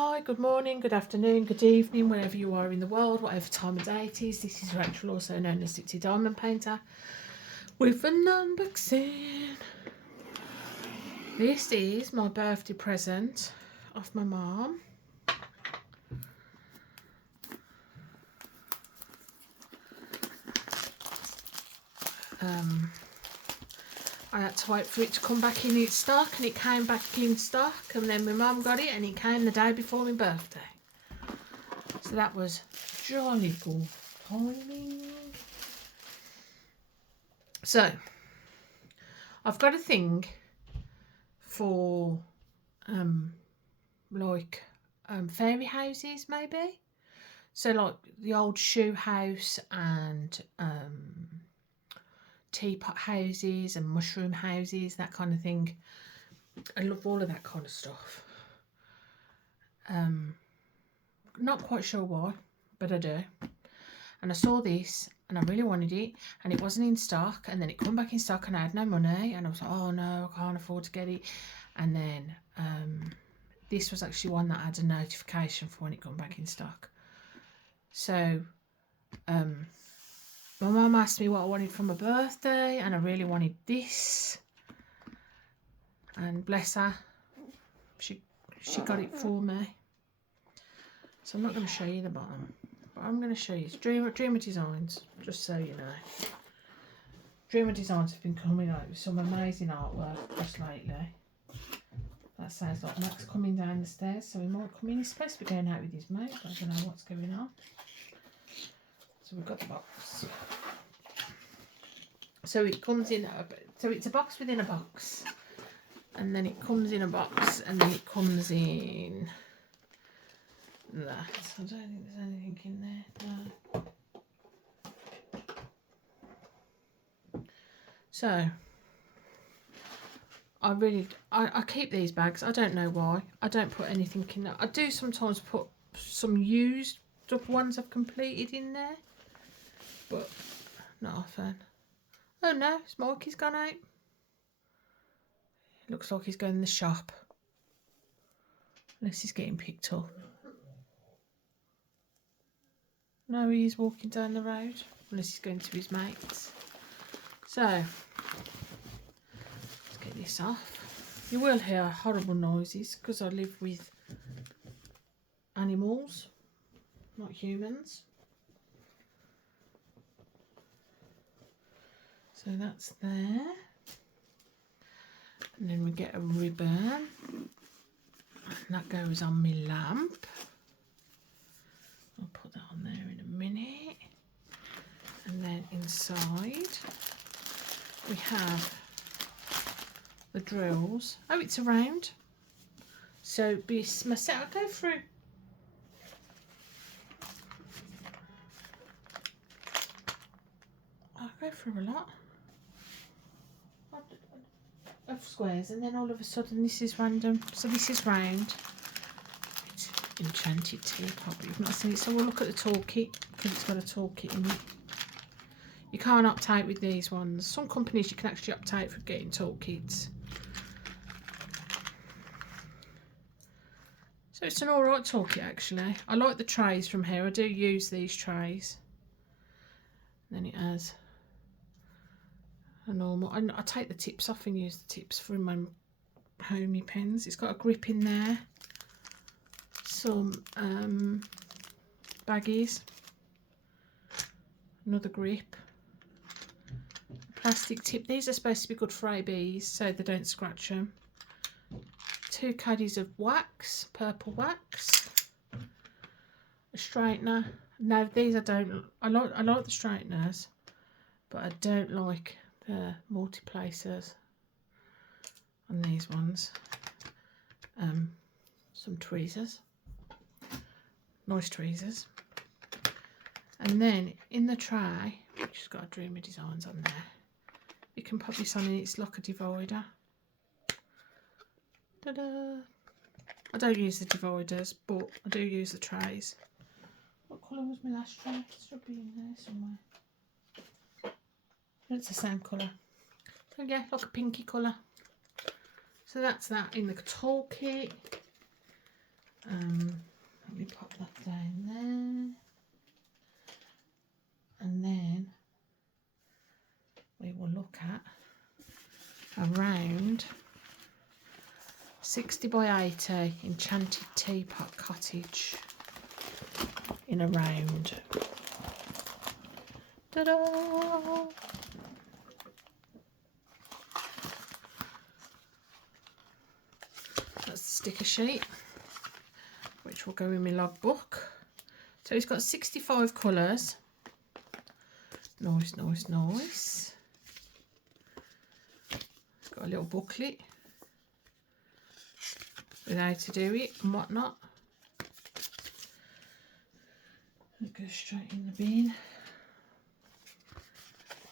Hi, good morning, good afternoon, good evening, wherever you are in the world, whatever time of day it is. This is Rachel, also known as Dixie Diamond Painter, with an unboxing. This is my birthday present off my mum. I had to wait for it to come back in its stock, and it came back in stock, and then my mum got it, and it came the day before my birthday. So that was jolly good timing. So, I've got a thing for fairy houses, maybe. So like the old shoe house and teapot houses and mushroom houses, that kind of thing. I love all of that kind of stuff. Not quite sure why, but I do. And I saw this and I really wanted it, and it wasn't in stock, and then it come back in stock and I had no money, and I was like, oh no, I can't afford to get it. And then this was actually one that had a notification for when it come back in stock. So my mum asked me what I wanted for my birthday, and I really wanted this, and bless her, she got it for me. So I'm not going to show you the bottom, but I'm going to show you. It's Dreamer Designs, just so you know. Dreamer Designs have been coming out with some amazing artwork just lately. That sounds like Max coming down the stairs, so he might come in. He's supposed to be going out with his mate, but I don't know what's going on. So we've got the box. So it comes in, so it's a box within a box. And then it comes in a box, and then it comes in that. I don't think there's anything in there, no. So, I keep these bags. I don't know why. I don't put anything in there. I do sometimes put some used ones I've completed in there, but not often. Oh no, Smokey's gone out. Looks like he's going in the shop. Unless he's getting picked up. No, he's walking down the road. Unless he's going to his mates. So, let's get this off. You will hear horrible noises because I live with animals, not humans. So that's there. And then we get a ribbon. And that goes on my lamp. I'll put that on there in a minute. And then inside we have the drills. Oh, it's around. So be myself. I'll go through. I'll go through a lot of squares, and then all of a sudden this is random. So this is round. It's Enchanted Teapot, but you've not seen it. So we'll look at the toolkit, because it's got a toolkit in it. You can't opt out with these ones. Some companies you can actually opt out for getting toolkits. So it's an alright toolkit actually. I like the trays from here. I do use these trays. And then it has a normal. I take the tips off and use the tips for my homey pens. It's got a grip in there. Some baggies. Another grip. Plastic tip. These are supposed to be good for ABs so they don't scratch them. 2 caddies of wax, purple wax. A straightener. No, these I don't. I like the straighteners, but I don't like the multi-placers on these ones. Some tweezers. Nice tweezers. And then in the tray, which has got Dreamer Designs on there, you can pop this on and it's like a divider. Ta-da! I don't use the dividers, but I do use the trays. What colour was my last tray? It should be in there somewhere. It's the same colour. So yeah, like a pinky colour. So that's that in the toolkit. Let me pop that down there, and then we will look at around 60 by 80 Enchanted Teapot Cottage in a round. Ta-da! That's the sticker sheet, which will go in my logbook. So it's got 65 colours. Nice, nice, nice. It's got a little booklet with how to do it and whatnot. It goes straight in the bin.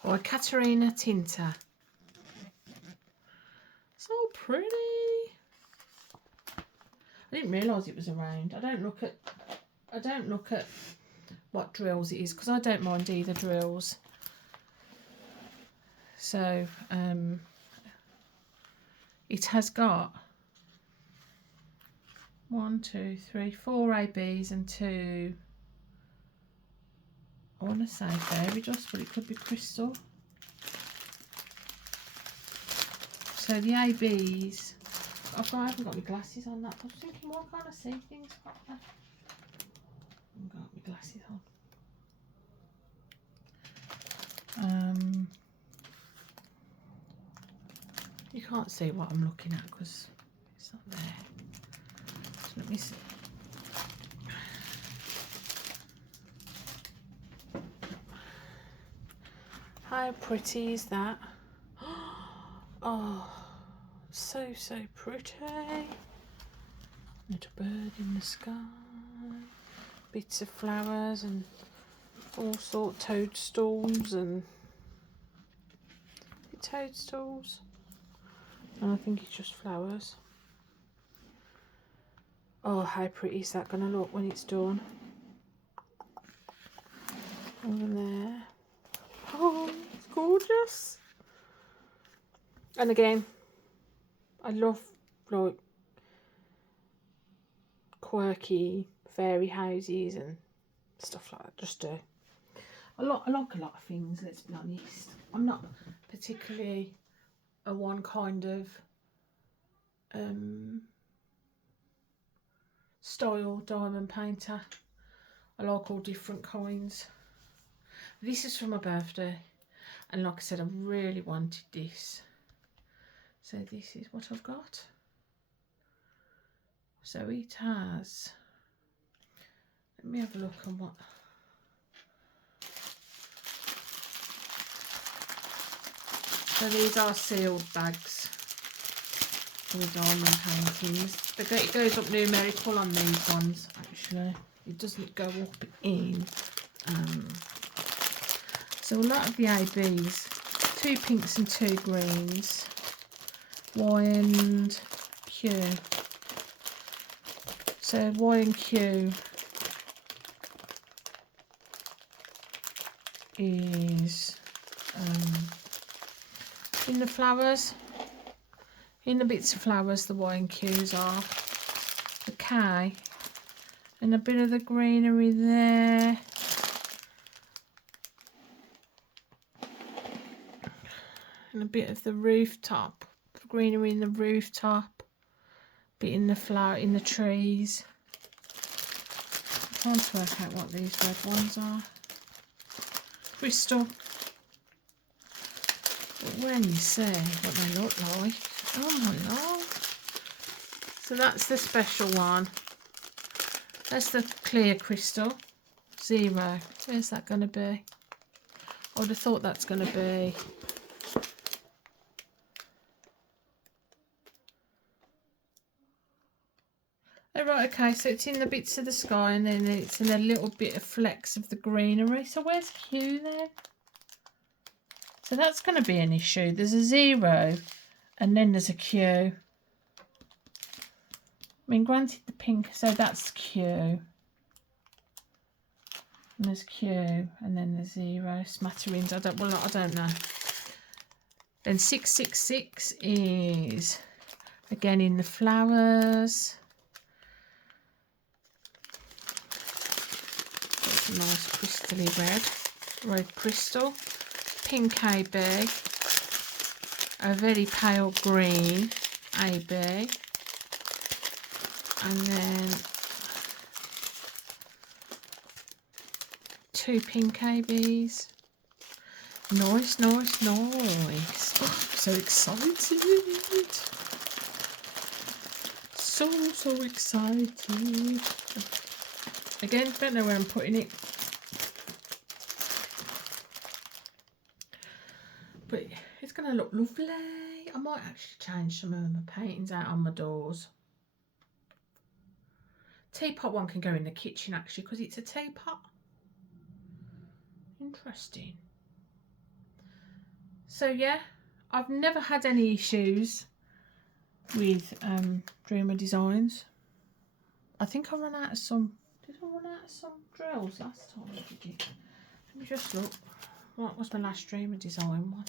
By Katerina Tinta. So pretty. I didn't realise it was around. I don't look at what drills it is, because I don't mind either drills. So it has got 1, 2, 3, 4 ABs and 2, I want to say fairy dust, but it could be crystal. So the ABs, I haven't got my glasses on that. I was thinking, why can't I see things properly? I haven't got my glasses on. You can't see what I'm looking at because it's not there. So let me see. How pretty is that? Oh, so pretty. Little bird in the sky. Bits of flowers and all sort toadstools and toadstools. And I think it's just flowers. Oh, how pretty is that going to look when it's done? Over there. Oh, it's gorgeous. And again, I love like quirky fairy houses and stuff like that. Just do. I like a lot of things, let's be honest. I'm not particularly a one kind of style diamond painter. I like all different kinds. This is for my birthday, and like I said, I really wanted this. So this is what I've got. So it has, let me have a look on what. So these are sealed bags for the diamond paintings. It goes up numerical on these ones, actually. It doesn't go up in. So a lot of the ABs, 2 pinks and 2 greens, Y and Q. So Y and Q is in the flowers, in the bits of flowers, the Y and Qs are. The K and a bit of the greenery there. And a bit of the rooftop, the greenery in the rooftop, bit in the flower, in the trees. I'm trying to work out what these red ones are. Crystal. But when you see what they look like, oh my lord. So that's the special one. That's the clear crystal. 0. Where's that going to be? I would have thought that's going to be. Oh right, okay, so it's in the bits of the sky and then it's in a little bit of flecks of the greenery. So where's Q then? So that's going to be an issue. There's a 0 and then there's a Q. I mean, granted the pink, so that's Q. And there's Q and then there's 0, smatterings, I don't know. Then 666 is again in the flowers. Nice crystally red crystal, pink AB, a very pale green AB, and then 2 pink ABs. Nice. Oh, so excited. So excited. Again, don't know where I'm putting it. But it's going to look lovely. I might actually change some of my paintings out on my doors. Teapot one can go in the kitchen actually because it's a teapot. Interesting. So yeah, I've never had any issues with Dreamer Designs. I think I ran out of some. Did I run out of some drills last time? Did you? Let me just look. What was my last Dreamer Design one?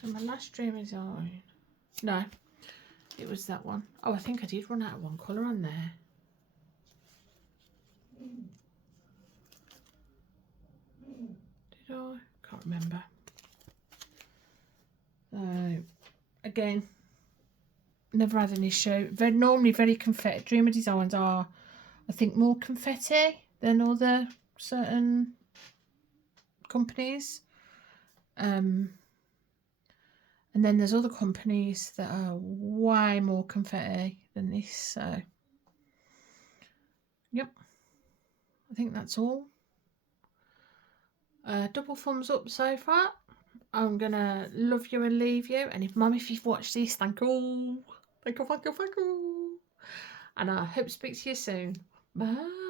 So my last Dreamer Design. No, it was that one. Oh, I think I did run out of one colour on there. Did I? Can't remember. Again, never had an issue. Normally very confetti. Dreamer Designs are, I think, more confetti than other certain companies. And then there's other companies that are way more confetti than this. So, yep. I think that's all. Double thumbs up so far. I'm gonna love you and leave you. And if you've watched this, thank you. And I hope to speak to you soon. Bye.